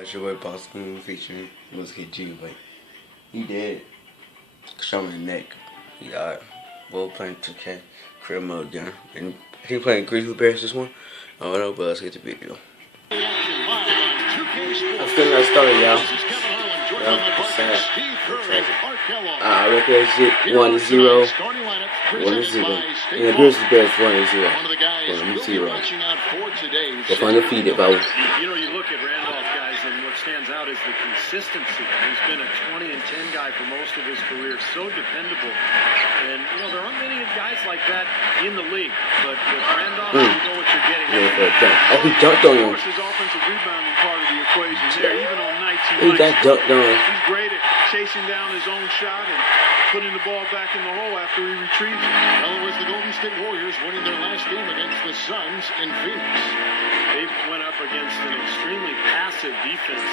It's your boy Boss Moon featuring Musky G, but he dead. Shot him in the neck. He died. Both playing 2K, career mode again. And I think playing Grizzly Bears this one. I don't know, but let's get the video. I'm still not started, y'all. It's sad. I reckon that shit 1-0. 1-0. And the Grizzly Bears 1-0. 1-0. They're undefeated, bro. You know, you look at Randolph, guys, and what stands out is the consistency. He's been a 20-10 guy for most of his career, so dependable. And, you know, there aren't many guys like that in the league. But with Randolph, you know what you're getting. Oh, he jumped on him. His offensive rebounding part of the equation there, even on nights he got dunked on. He's great at chasing down his own shot and putting the ball back in the hole after he retrieves it. Well, it was the Golden State Warriors winning their last game against the Suns in Phoenix. They went up against an extremely passive defense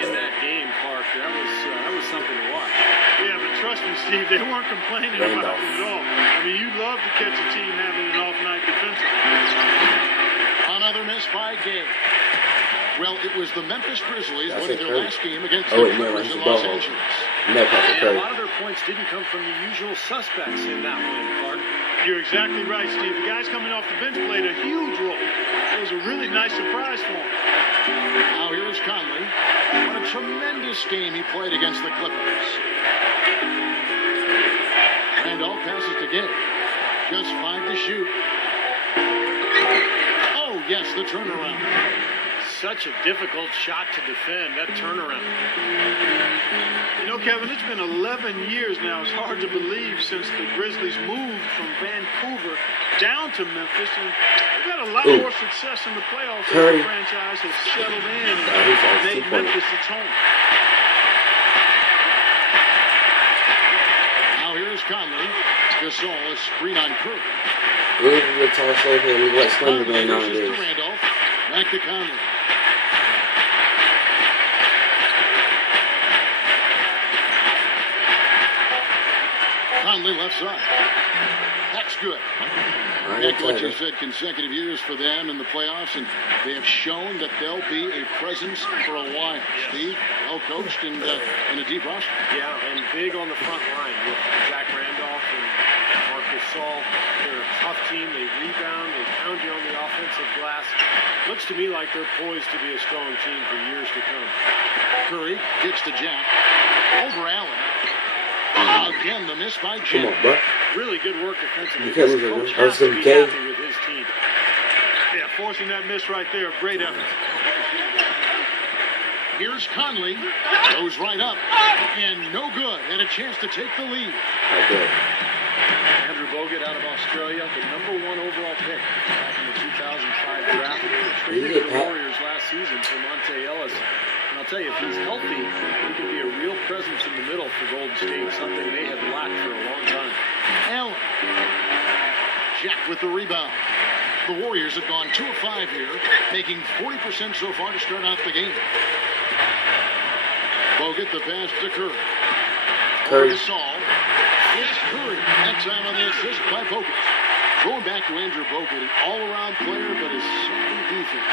in that game, Clark. That was something to watch. Yeah, but trust me, Steve, they weren't complaining about it at all. I mean, you'd love to catch a team having an off night defensively. Another miss by Gay. Well, it was the Memphis Grizzlies winning their last game against the Clippers in Los Angeles. And a lot of their points didn't come from the usual suspects in that win, Clark. You're exactly right, Steve. The guys coming off the bench played a huge role. It was a really nice surprise for him. Now here's Conley. What a tremendous game he played against the Clippers. Randolph passes to Gay. Just 5 to shoot. Oh, yes, the turnaround. Such a difficult shot to defend, that turnaround. You know, Kevin, it's been 11 years now. It's hard to believe since the Grizzlies moved from Vancouver down to Memphis. And they've had a lot more success in the playoffs as the franchise has settled in and made Memphis its home. Now here's Conley. Gasol, a screen on Crew. Really good toss over and let Slender Man on this. Randolph. Back to Conley. Conley left side. That's good. Nick, what you said, consecutive years for them in the playoffs, and they have shown that they'll be a presence for a while. Steve, well coached and a deep roster. Yeah, and big on the front line with Zach Randolph and Marc Gasol. They're a tough team. They rebound. They pound you on the offensive glass. Looks to me like they're poised to be a strong team for years to come. Curry gets to Jack. Over Allen. Again, the miss by Jim. Come on, bro. Really good work defensively. Because this coach has to be happy with his team. Yeah, forcing that miss right there. Great effort. Here's Conley. Goes right up. And no good. And a chance to take the lead. Okay. Andrew Bogut out of Australia, the #1 overall pick back in the 2005 draft. Traded to the Warriors last season for Monte Ellis. And I'll tell you, if he's healthy, he can be a real presence in the middle for Golden State, something they have lacked for a long time. Allen. Jack with the rebound. The Warriors have gone 2 of 5 here, making 40% so far to start off the game. Bogut the pass to Curry. Curry. Gasol. It's Curry. That time on the assist by Bogut. Going back to Andrew Bogut, an all-around player, but his solid defense.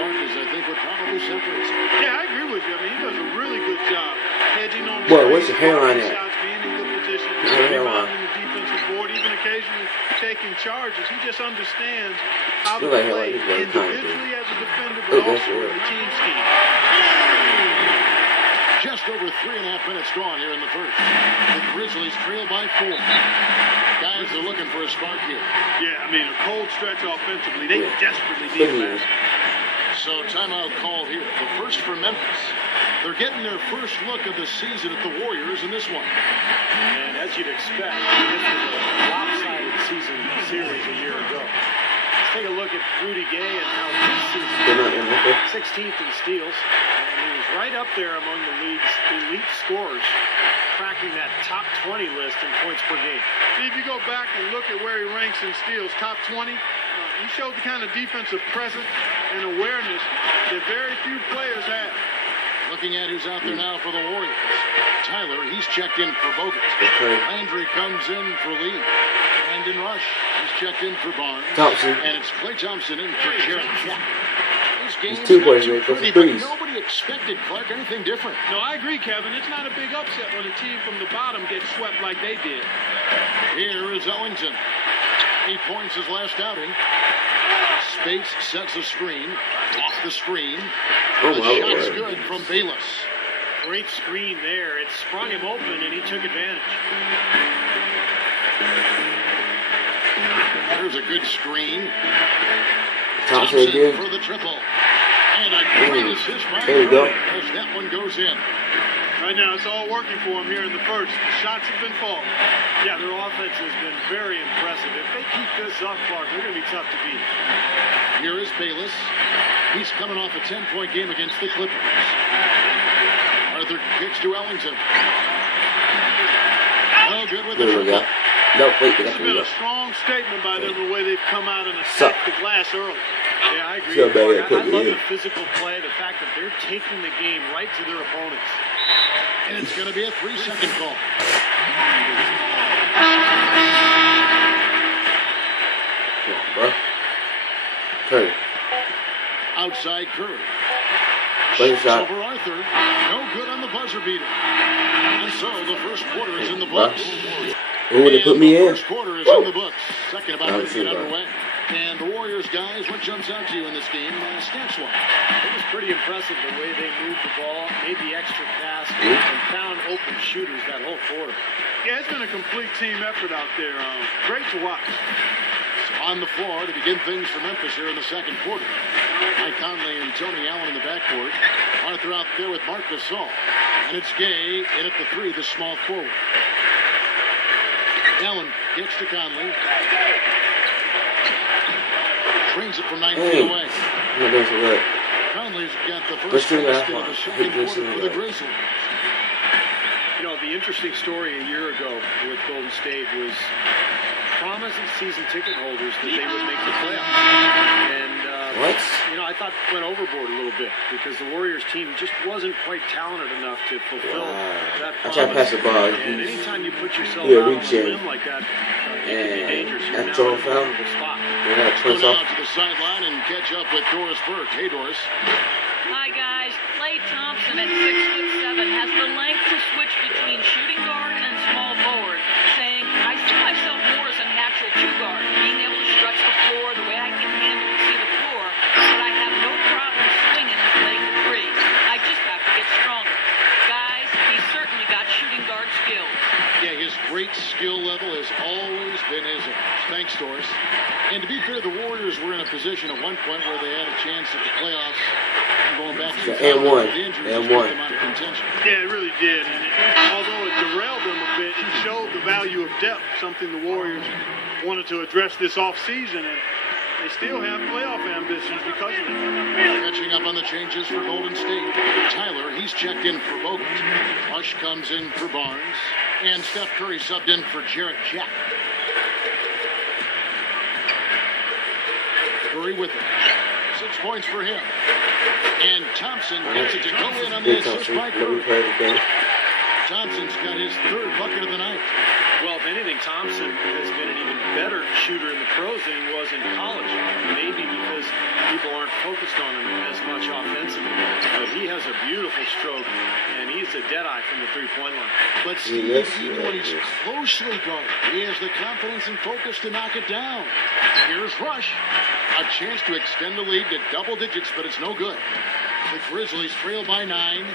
Marcus, I think, would probably separate him. Yeah, I agree with you. I mean, he does a really good job hedging on Boy, what's your hairline at? shots, being in good position, Hairline. rebounding the defensive board, even occasionally taking charges. He just understands how to Look like play he's individually as a defender, but also in the team scheme. Just over 3.5 minutes gone here in the first. The Grizzlies trail by 4. Guys are looking for a spark here. Yeah, I mean, a cold stretch offensively. They desperately need that. So timeout called here. The first for Memphis. They're getting their first look of the season at the Warriors in this one. And as you'd expect, this was a lopsided series a year ago. Let's take a look at Rudy Gay and how this season 16th in steals. And he was right up there among the league's elite scorers, cracking that top 20 list in points per game. If you go back and look at where he ranks in steals, top 20, he showed the kind of defensive presence and awareness that very few players have. Looking at who's out there now for the Warriors. Tyler, he's checked in for Bogut. Landry comes in for Lee. Brandon Rush, he's checked in for Barnes. Thompson. And it's Klay Thompson in for Jared Jack. This game's These 2 boys not too make those pretty, but threes. nobody expected, Clark. Anything different? No, I agree, Kevin. It's not a big upset when a team from the bottom gets swept like they did. Here is Ellington. 8 points his last outing. Spates sets a screen. Off the screen. Oh, the my shot's Lord. good from Bayless. Great screen there. It sprung him open, and he took advantage. There's a good screen. Thompson again. for the triple. And a great assist by There we go. Murray as that one goes in. Right now, it's all working for him here in the first. The shots have been falling. Yeah, their offense has been very impressive. If they keep this up, Clark, they're going to be tough to beat. Here is Bayless. He's coming off a 10-point game against the Clippers. Arthur kicks to Ellington. No good with the There we go. triple. No, wait, we It's got been to a strong statement by them the way they've come out and Suck. attacked the glass early. Yeah, I agree. So bad, Clark. I put me love in. the physical play, the fact that they're taking the game right to their opponents. And it's going to be a 3-second call. Come on, bro. Curry. Outside Curry. Buzzer Shoots shot. over Arthur. No good on the buzzer beater. And so the first quarter is in the books. Who would have put me And the in? first quarter is in the books. Second about I to don't see get that. underway. And the Warriors, guys, what jumps out to you in this game? Stats one. It was pretty impressive the way they moved the ball, made the extra pass, and found open shooters that whole quarter. Yeah, it's been a complete team effort out there. Great to watch. On the floor to begin things for Memphis here in the second quarter. Mike Conley and Tony Allen in the backcourt. Arthur out there with Marc Gasol. And it's Gay in at the 3, the small forward. Allen gets to Conley. Trains it from 9 feet Hey. away. No, there's a look. Conley's got the Let's first do that basket of one. the second Let's do quarter for the that. Grizzlies. You know, the interesting story a year ago with Golden State was promising season ticket holders that they would make the playoffs. And, What? you know, I thought went overboard a little bit because the Warriors team just wasn't quite talented enough to fulfill that I promise. tried to pass the ball. And anytime you put yourself Yeah, out on reach a in. limb like that, it can be And dangerous. You're that now throw in a foul. vulnerable spot. We got Go 20 now off. to the sideline and catch up with Doris Burke. Hey, Doris. Hi guys, Klay Thompson at 6'7" has the length to switch between shooting guard and small forward, saying, I see myself more as a natural 2-guard, being able to stretch the floor the way I can handle and see the floor, but I have no problem swinging and playing the 3. I just have to get stronger. Guys, he's certainly got shooting guard skills. Yeah, his great skill level has always been his edge. Thanks, Doris. And to be fair, the Warriors were in a position at one point where they had a chance at the playoffs. Going back to And one. the injuries And just one. kept them out of contention. Yeah, it really did. And although it derailed them a bit, it showed the value of depth, something the Warriors wanted to address this offseason. And they still have playoff ambitions because of it. Catching up on the changes for Golden State. Tyler, he's checked in for Bogut. Rush comes in for Barnes. And Steph Curry subbed in for Jarrett Jack. Curry with it. 6 points for him. And Thompson gets it to go in on the Big assist Thompson. by Let me Curry. play the game. Thompson's got his 3rd bucket of the night. Well, if anything, Thompson has been an even better shooter in the pros than he was in college. Maybe because people aren't focused on him as much offensively. But he has a beautiful stroke, and he's a deadeye from the three-point line. But Steve, Yes, even when he's yes. closely guarded, he has the confidence and focus to knock it down. Here's Rush. A chance to extend the lead to double digits, but it's no good. The Grizzlies trail by 9.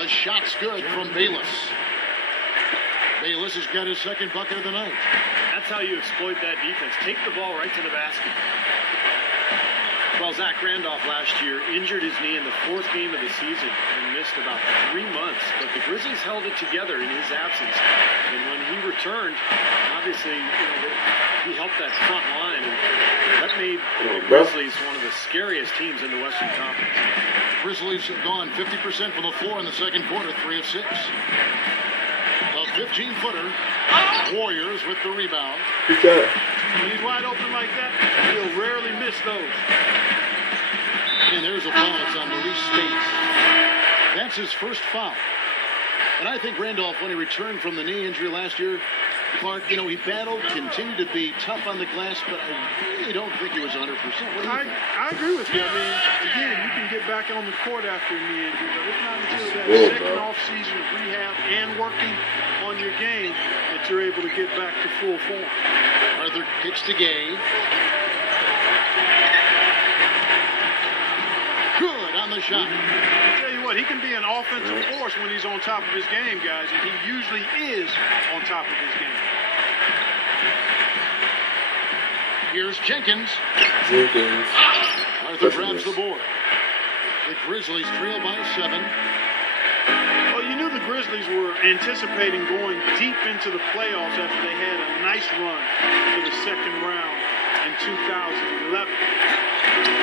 The shot's good from Bayless. Bayless has got his 2nd bucket of the night. That's how you exploit that defense. Take the ball right to the basket. Well, Zach Randolph last year injured his knee in the 4th game of the season and missed about 3 months. But the Grizzlies held it together in his absence. And when he returned, obviously, he helped that front line. And that made the Grizzlies one of the scariest teams in the Western Conference. Grizzlies have gone 50% from the floor in the second quarter, 3 of 6. A 15-footer. Warriors with the rebound. Good job. When he's wide open like that, he'll rarely miss those. And there's a foul. It's on Maurice Spates. That's his first foul. And I think Randolph, when he returned from the knee injury last year, Clark, you know, he battled, continued to be tough on the glass, but I really don't think he was 100%. I agree with you. I mean, again, you can get back on the court after a knee injury, but it's not until that second off season of rehab and working on your game that you're able to get back to full form. Arthur kicks to Gay. Good on the shot. I'll tell you what, he can be an offensive force when he's on top of his game, guys, and he usually is on top of his game. Here's Jenkins. Jenkins. Arthur grabs the board. The Grizzlies trail by 7. Well, you knew the Grizzlies were anticipating going deep into the playoffs after they had a nice run to the second round in 2011.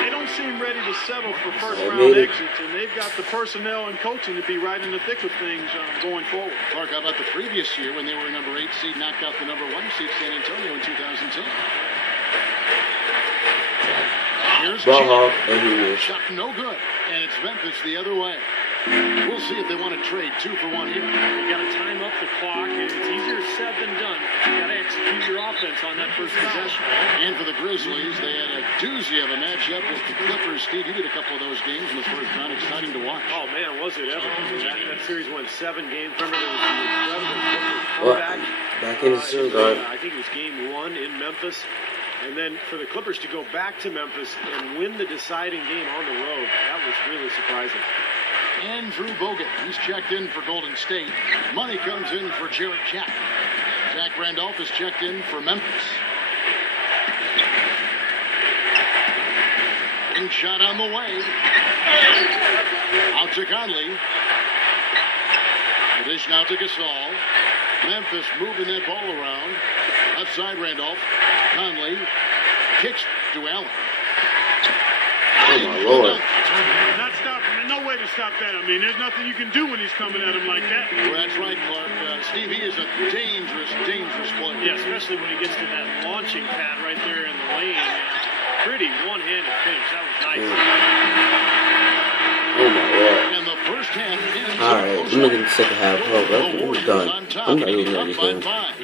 They don't seem ready to settle for first-round exits, and they've got the personnel and coaching to be right in the thick of things going forward. Clark, how about the previous year when they were number 8 seed, knocked out the number 1 seed San Antonio in 2010? Here's Ball and he will. Shot no good, and it's Memphis the other way. We'll see if they want to trade 2 for 1 here. You got to time up the clock, and it's easier said than done. You got to execute your offense on that first possession. And for the Grizzlies, they had a doozy of a matchup with the Clippers. Steve, you did a couple of those games in the first round. Exciting to watch. Oh man, was it ever? That series went 7 games. Remember, there was the incredible comeback. Back in the series, I think it was game 1 in Memphis. And then for the Clippers to go back to Memphis and win the deciding game on the road, that was really surprising. Andrew Bogut, he's checked in for Golden State. Money comes in for Jarrett Jack. Zach Randolph is checked in for Memphis. Ring shot on the way. Out to Conley. The dish now to Gasol. Memphis moving that ball around. Outside Randolph. Conley kicks to Allen. Oh my Lord. Not stopping. There's no way to stop that. I mean, there's nothing you can do when he's coming at him like that. Well, that's right, Clark. Steve, he is a dangerous, dangerous player. Yeah, especially when he gets to that launching pad right there in the lane. Pretty one-handed finish. That was nice. Oh my Lord. And the first half ends. Alright, I'm looking at the second half. Oh, I'm done. I'm not even anything.